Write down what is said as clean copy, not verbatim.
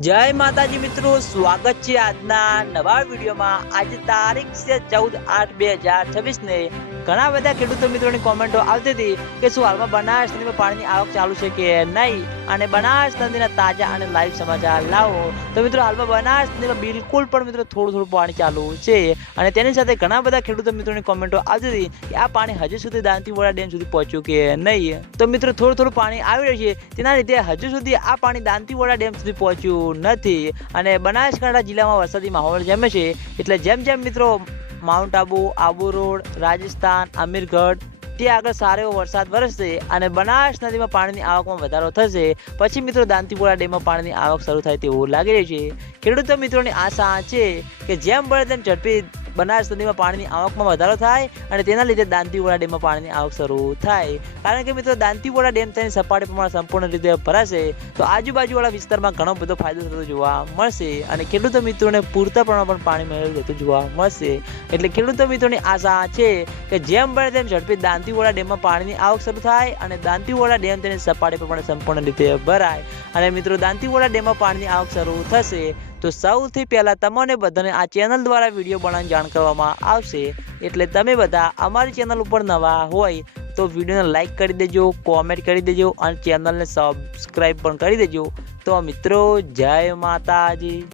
जय माताजी मित्रों, स्वागत है આજના નવા વિડીયોમાં। આજે તારીખ છે 14/8/2026 ને ઘણા બધા ખેડૂતો મિત્રોની કોમેન્ટો આવતી હતી કે શું હાલમાં બનાસ નદીમાં પાણીની આવક ચાલુ છે કે નહીં, અને બનાસ નદીના તાજા અને લાઈવ સમાચાર લાવો। તો મિત્રો હાલમાં બનાસ નદીમાં બિલકુલ પણ મિત્રો થોડું પાણી ચાલુ છે, અને તેની સાથે ઘણા બધા ખેડૂતો મિત્રોની કોમેન્ટો આવતી હતી કે આ પાણી હજુ સુધી દાંતીવાડા ડેમ સુધી પહોંચ્યું કે નહીં। તો મિત્રો થોડું પાણી આવી રહ્યું છે, તેના લીધે હજુ સુધી આ પાણી દાંતીવાડા ડેમ સુધી પહોંચ્યું નથી, અને બનાસકાંઠા જિલ્લામાં વરસાદી માહોલ જામે છે। એટલે જેમ મિત્રો માઉન્ટ આબુ રોડ, રાજસ્થાન, અમીરગઢ ત્યાં આગળ સારો એવો વરસાદ વરસશે અને બનાસ નદીમાં પાણીની આવકમાં વધારો થશે, પછી મિત્રો દાંતીવાડા ડેમમાં પાણીની આવક શરૂ થાય તેવું લાગી રહ્યું છે। ખેડૂતો મિત્રોની આશા છે કે જેમ બને તેમ ઝડપી બનાસ નદીમાં પાણીની આવકમાં વધારો થાય અને તેના લીધે દાંતીવાડા ડેમમાં પાણીની આવક શરૂ થાય, કારણ કે મિત્રો દાંતીવાડા ડેમ તેની સપાટી પ્રમાણે સંપૂર્ણ રીતે ભરાશે તો આજુબાજુવાળા વિસ્તારમાં ઘણો બધો ફાયદો થતો જોવા મળશે, અને ખેડૂતો મિત્રોને પૂરતા પ્રમાણમાં પણ પાણી મેળવી લેતું જોવા મળશે। એટલે ખેડૂતો મિત્રોની આશા છે કે જેમ બને તેમ ઝડપી દાંતીવાડા ડેમમાં પાણીની આવક શરૂ થાય અને દાંતીવાડા ડેમ તેની સપાટી પ્રમાણે સંપૂર્ણ રીતે ભરાય, અને મિત્રો દાંતીવાડા ડેમમાં પાણીની આવક શરૂ થશે તો સૌથી પહેલા તમને બધાને આ ચેનલ દ્વારા વિડીયો બનાવીને જાણ કરવામાં આવશે। એટલે તમે બધા અમારી ચેનલ ઉપર નવા હોય તો વિડીયોને લાઈક કરી દેજો, કોમેન્ટ કરી દેજો અને ચેનલને સબસ્ક્રાઈબ પણ કરી દેજો। તો મિત્રો જય માતાજી।